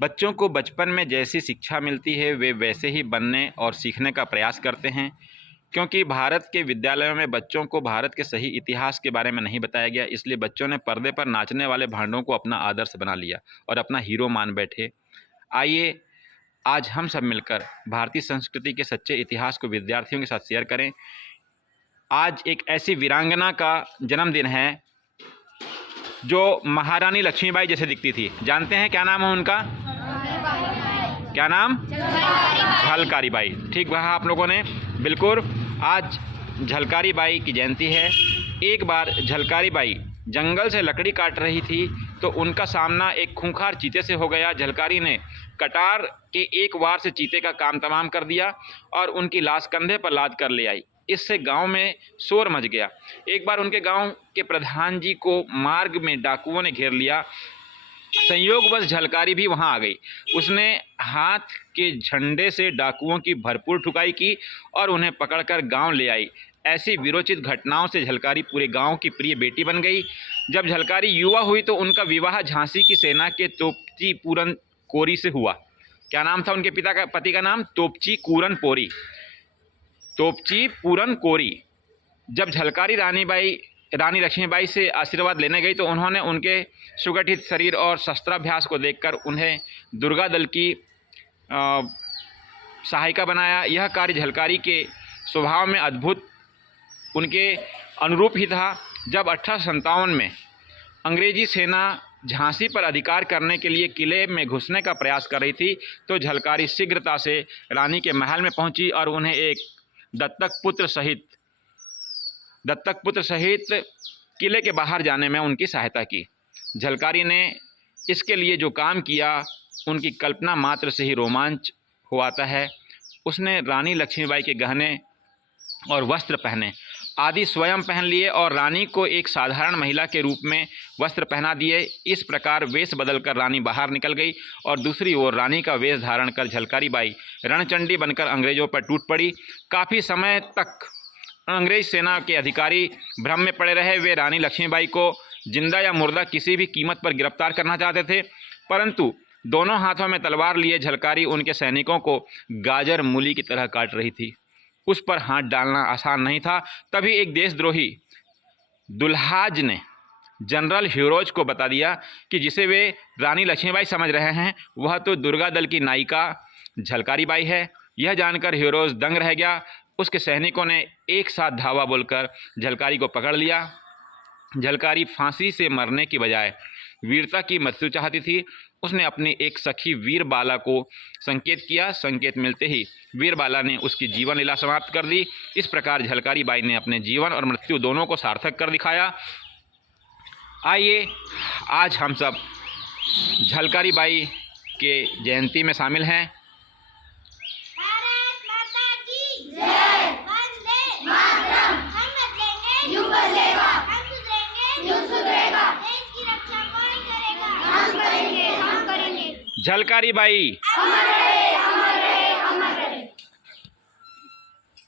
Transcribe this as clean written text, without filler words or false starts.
बच्चों को बचपन में जैसी शिक्षा मिलती है वे वैसे ही बनने और सीखने का प्रयास करते हैं, क्योंकि भारत के विद्यालयों में बच्चों को भारत के सही इतिहास के बारे में नहीं बताया गया, इसलिए बच्चों ने पर्दे पर नाचने वाले भांडों को अपना आदर्श बना लिया और अपना हीरो मान बैठे। आइए आज हम सब मिलकर भारतीय संस्कृति के सच्चे इतिहास को विद्यार्थियों के साथ शेयर करें। आज एक ऐसी वीरांगना का जन्मदिन है जो महारानी लक्ष्मीबाई जैसे दिखती थी। जानते हैं क्या नाम है उनका? क्या नाम? झलकारी बाई। ठीक कहा आप लोगों ने, बिल्कुल। आज झलकारी बाई की जयंती है। एक बार झलकारी बाई जंगल से लकड़ी काट रही थी तो उनका सामना एक खूंखार चीते से हो गया। झलकारी ने कटार के एक वार से चीते का काम तमाम कर दिया और उनकी लाश कंधे पर लाद कर ले आई। इससे गांव में शोर मच गया। एक बार उनके गांव के प्रधान जी को मार्ग में डाकुओं ने घेर लिया। संयोगवश झलकारी भी वहां आ गई। उसने हाथ के झंडे से डाकुओं की भरपूर ठुकाई की और उन्हें पकड़कर गांव ले आई। ऐसी वीरोचित घटनाओं से झलकारी पूरे गांव की प्रिय बेटी बन गई। जब झलकारी युवा हुई तो उनका विवाह झांसी की सेना के तोपची पूरन कोरी से हुआ। क्या नाम था उनके पति का नाम? तोपची पूरन कोरी। तोपची पूरन कोरी। जब झलकारी रानी लक्ष्मीबाई से आशीर्वाद लेने गई तो उन्होंने उनके सुगठित शरीर और शस्त्राभ्यास को देखकर उन्हें दुर्गा दल की सहायिका बनाया। यह कार्य झलकारी के स्वभाव में अद्भुत उनके अनुरूप ही था। जब 1857 में अंग्रेजी सेना झांसी पर अधिकार करने के लिए किले में घुसने का प्रयास कर रही थी तो झलकारी शीघ्रता से रानी के महल में पहुंची और उन्हें एक दत्तक पुत्र सहित किले के बाहर जाने में उनकी सहायता की। झलकारी ने इसके लिए जो काम किया उनकी कल्पना मात्र से ही रोमांच हो आता है। उसने रानी लक्ष्मीबाई के गहने और वस्त्र पहने आदि स्वयं पहन लिए और रानी को एक साधारण महिला के रूप में वस्त्र पहना दिए। इस प्रकार वेश बदलकर रानी बाहर निकल गई और दूसरी ओर रानी का वेश धारण कर झलकारी बाई रणचंडी बनकर अंग्रेजों पर टूट पड़ी। काफ़ी समय तक अंग्रेज सेना के अधिकारी भ्रम में पड़े रहे। वे रानी लक्ष्मीबाई को जिंदा या मुर्दा किसी भी कीमत पर गिरफ्तार करना चाहते थे, परंतु दोनों हाथों में तलवार लिए झलकारी उनके सैनिकों को गाजर मूली की तरह काट रही थी। उस पर हाथ डालना आसान नहीं था। तभी एक देशद्रोही दुल्हाज ने जनरल हीरोज को बता दिया कि जिसे वे रानी लक्ष्मीबाई समझ रहे हैं वह तो दुर्गा दल की नायिका झलकारी बाई है। यह जानकर हीरोज दंग रह गया। उसके सैनिकों ने एक साथ धावा बोलकर झलकारी को पकड़ लिया। झलकारी फांसी से मरने की बजाय वीरता की मृत्यु चाहती थी। उसने अपनी एक सखी वीरबाला को संकेत किया। संकेत मिलते ही वीरबाला ने उसकी जीवन लीला समाप्त कर दी। इस प्रकार झलकारी बाई ने अपने जीवन और मृत्यु दोनों को सार्थक कर दिखाया। आइए आज हम सब झलकारी बाई के जयंती में शामिल हैं। झलकारी बाई।